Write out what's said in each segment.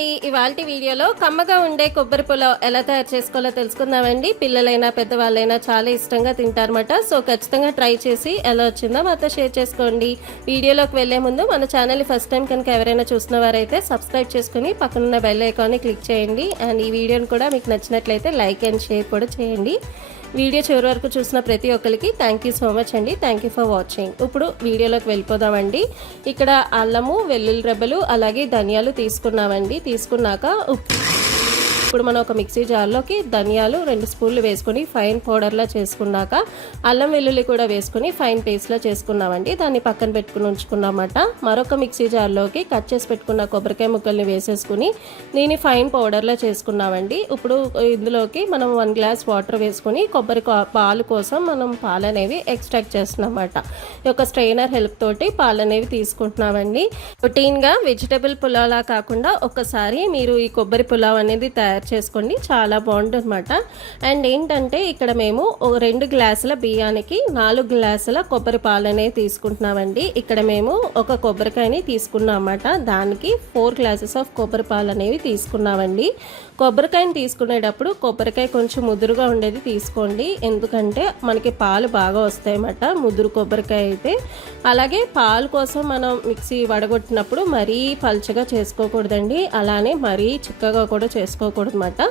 అండి, ఇవాల్టి వీడియోలో కమ్మగా ఉండే కొబ్బరి పులావ్ ఎలా తయారు చేసుకోవాలో తెలుసుకుందామండి. పిల్లలైనా పెద్దవాళ్ళైనా చాలా ఇష్టంగా తింటారన్నమాట. సో ఖచ్చితంగా ట్రై చేసి ఎలా వచ్చిందో మాతో షేర్ చేసుకోండి. వీడియోలోకి వెళ్లే ముందు మన ఛానల్ని ఫస్ట్ టైం కనుక ఎవరైనా చూసిన వారైతే సబ్స్క్రైబ్ చేసుకుని పక్కనున్న బెల్ ఐకాన్ని క్లిక్ చేయండి. అండ్ ఈ వీడియోని కూడా మీకు నచ్చినట్లయితే లైక్ అండ్ షేర్ కూడా చేయండి. వీడియో చివరి వరకు చూసిన ప్రతి ఒక్కరికి థ్యాంక్ యూ సో మచ్ అండి. Thank you for watching. ఇప్పుడు వీడియోలోకి వెళ్ళిపోదామండి. ఇక్కడ అల్లము, వెల్లుల్లి రెబ్బలు, అలాగే ధనియాలు తీసుకున్నామండి. తీసుకున్నాక ఇప్పుడు మనం ఒక మిక్సీ జార్లోకి ధనియాలు 2 స్పూన్లు వేసుకొని ఫైన్ పౌడర్లా చేసుకున్నాక అల్లం వెల్లుల్లి కూడా వేసుకొని ఫైన్ పేస్ట్లా చేసుకున్నామండి. దాన్ని పక్కన పెట్టుకుని ఉంచుకున్నామట. మరొక మిక్సీ జార్లోకి కట్ చేసి పెట్టుకున్న కొబ్బరికాయ ముక్కల్ని వేసేసుకుని దీన్ని ఫైన్ పౌడర్లా చేసుకున్నామండి. ఇప్పుడు ఇందులోకి మనం 1 గ్లాస్ వాటర్ వేసుకొని కొబ్బరి పాలు కోసం మనం పాలు అనేవి ఎక్స్ట్రాక్ట్ చేస్తున్నామన్నమాట. ఈ యొక్క స్ట్రెయినర్ హెల్ప్ తోటి పాలు అనేవి తీసుకుంటున్నామండి. రొటీన్గా వెజిటబుల్ పులావ్లా కాకుండా ఒకసారి మీరు ఈ కొబ్బరి పులావ్ అనేది తయారు చేసుకోండి, చాలా బాగుంటుంది అనమాట. అండ్ ఏంటంటే ఇక్కడ మేము 2 గ్లాసుల బియ్యానికి 4 గ్లాసుల కొబ్బరి పాలు అనేవి తీసుకుంటున్నామండి. ఇక్కడ మేము ఒక కొబ్బరికాయని తీసుకున్నాం అన్నమాట. దానికి 4 గ్లాసెస్ ఆఫ్ కొబ్బరి పాలు అనేవి తీసుకున్నామండి. కొబ్బరికాయని తీసుకునేటప్పుడు కొబ్బరికాయ కొంచెం ముదురుగా ఉండేది తీసుకోండి, ఎందుకంటే మనకి పాలు బాగా వస్తాయన్నమాట ముదురు కొబ్బరికాయ అయితే. అలాగే పాలు కోసం మనం మిక్సీ వడగొట్టినప్పుడు మరీ పల్చగా చేసుకోకూడదండి, అలానే మరీ చిక్కగా కూడా చేసుకోకూడదు అనమాట.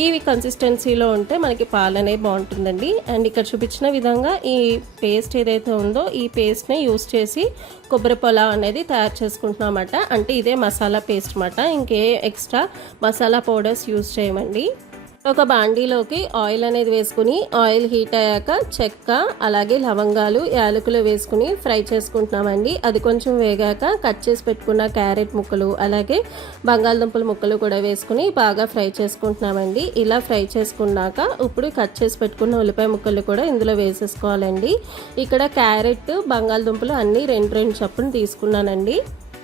ఈ కన్సిస్టెన్సీలో ఉంటే మనకి పాలు అనేది బాగుంటుందండి. అండ్ ఇక్కడ చూపించిన విధంగా ఈ పేస్ట్ ఏదైతే ఉందో ఈ పేస్ట్ని యూస్ చేసి కొబ్బరి పులావ్ అనేది తయారు చేసుకుంటున్నాం అన్నమాట. అంటే ఇదే మసాలా పేస్ట్ అన్నమాట, ఇంకే ఎక్స్ట్రా మసాలా పౌడర్స్ యూస్ చేయమండి. ఒక బాండీలోకి ఆయిల్ అనేది వేసుకుని ఆయిల్ హీట్ అయ్యాక చెక్క, అలాగే లవంగాలు, యాలకులు వేసుకుని ఫ్రై చేసుకుంటున్నామండి. అది కొంచెం వేగాక కట్ చేసి పెట్టుకున్న క్యారెట్ ముక్కలు, అలాగే బంగాళదుంపల ముక్కలు కూడా వేసుకుని బాగా ఫ్రై చేసుకుంటున్నామండి. ఇలా ఫ్రై చేసుకున్నాక ఇప్పుడు కట్ చేసి పెట్టుకున్న ఉల్లిపాయ ముక్కలు కూడా ఇందులో వేసేసుకోవాలండి. ఇక్కడ క్యారెట్, బంగాళదుంపలు అన్నీ 2 చొప్పున తీసుకున్నానండి.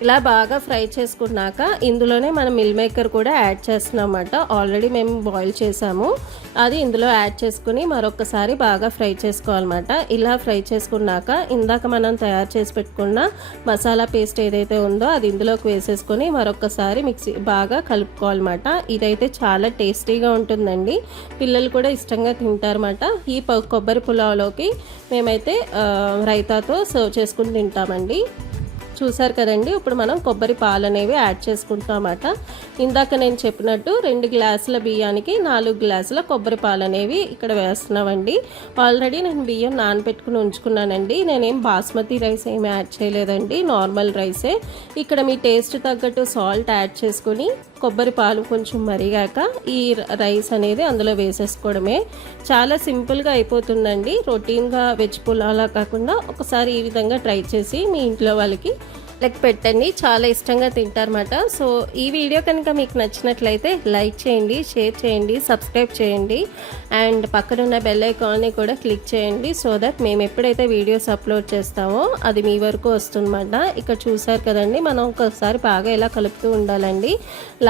ఇలా బాగా ఫ్రై చేసుకున్నాక ఇందులోనే మనం మిల్ మేకర్ కూడా యాడ్ చేస్తున్నాం అన్నమాట. ఆల్రెడీ మేము బాయిల్ చేసాము, అది ఇందులో యాడ్ చేసుకుని మరొకసారి బాగా ఫ్రై చేసుకోవాలన్నమాట. ఇలా ఫ్రై చేసుకున్నాక ఇందాక మనం తయారు చేసి పెట్టుకున్న మసాలా పేస్ట్ ఏదైతే ఉందో అది ఇందులోకి వేసేసుకొని మరొకసారి మిక్సీ బాగా కలుపుకోవాలన్నమాట. ఇదైతే చాలా టేస్టీగా ఉంటుందండి, పిల్లలు కూడా ఇష్టంగా తింటారన్నమాట. ఈ కొబ్బరి పులావ్లోకి మేమైతే రైతాతో సర్వ్ చేసుకుని తింటామండి. చూసారు కదండి, ఇప్పుడు మనం కొబ్బరి పాలు అనేవి యాడ్ చేసుకుంటామన్నమాట. ఇందాక నేను చెప్పినట్టు 2 గ్లాసుల బియ్యానికి 4 గ్లాసుల కొబ్బరి పాలు అనేవి ఇక్కడ వేస్తున్నామండి. ఆల్రెడీ నేను బియ్యం నానబెట్టుకుని ఉంచుకున్నానండి. నేనేం బాస్మతి రైస్ ఏమి యాడ్ చేయలేదండి, నార్మల్ రైసే. ఇక్కడ మీ టేస్ట్ తగ్గట్టు సాల్ట్ యాడ్ చేసుకుని కొబ్బరి పాలు కొంచెం మరిగాక ఈ రైస్ అనేది అందులో వేసేసుకోవడమే. చాలా సింపుల్గా అయిపోతుందండి. రొటీన్గా వెజ్ పులావ్లా కాకుండా ఒకసారి ఈ విధంగా ట్రై చేసి మీ ఇంట్లో వాళ్ళకి పెట్టండి, చాలా ఇష్టంగా తింటారన్నమాట. సో ఈ వీడియో కనుక మీకు నచ్చినట్లయితే లైక్ చేయండి, షేర్ చేయండి, సబ్స్క్రైబ్ చేయండి. అండ్ పక్కనున్న బెల్ ఐకాన్ని కూడా క్లిక్ చేయండి, సో దట్ మేము ఎప్పుడైతే వీడియోస్ అప్లోడ్ చేస్తామో అది మీ వరకు వస్తుందన్నమాట. ఇక్కడ చూసారు కదండి, మనం ఒకసారి బాగా ఇలా కలుపుతూ ఉండాలండి.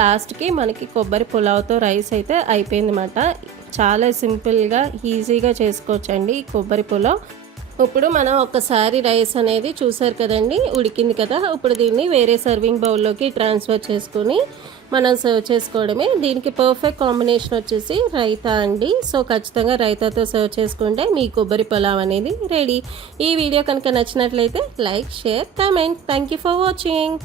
లాస్ట్కి మనకి కొబ్బరి పులావ్తో రైస్ అయితే అయిపోయిందన్నమాట. చాలా సింపుల్గా ఈజీగా చేసుకోవచ్చండి ఈ కొబ్బరి పులావ్. ఇప్పుడు మనం ఒక్కసారి రైస్ అనేది చూసారు కదండి, ఉడికింది కదా. ఇప్పుడు దీన్ని వేరే సర్వింగ్ బౌల్లోకి ట్రాన్స్ఫర్ చేసుకుని మనం సర్వ్ చేసుకోవడమే. దీనికి పర్ఫెక్ట్ కాంబినేషన్ వచ్చేసి రైతా అండి. సో ఖచ్చితంగా రైతాతో సర్వ్ చేసుకుంటే మీ కొబ్బరి పులావ్ అనేది రెడీ. ఈ వీడియో కనుక నచ్చినట్లయితే like, share, comment. Thank you for watching.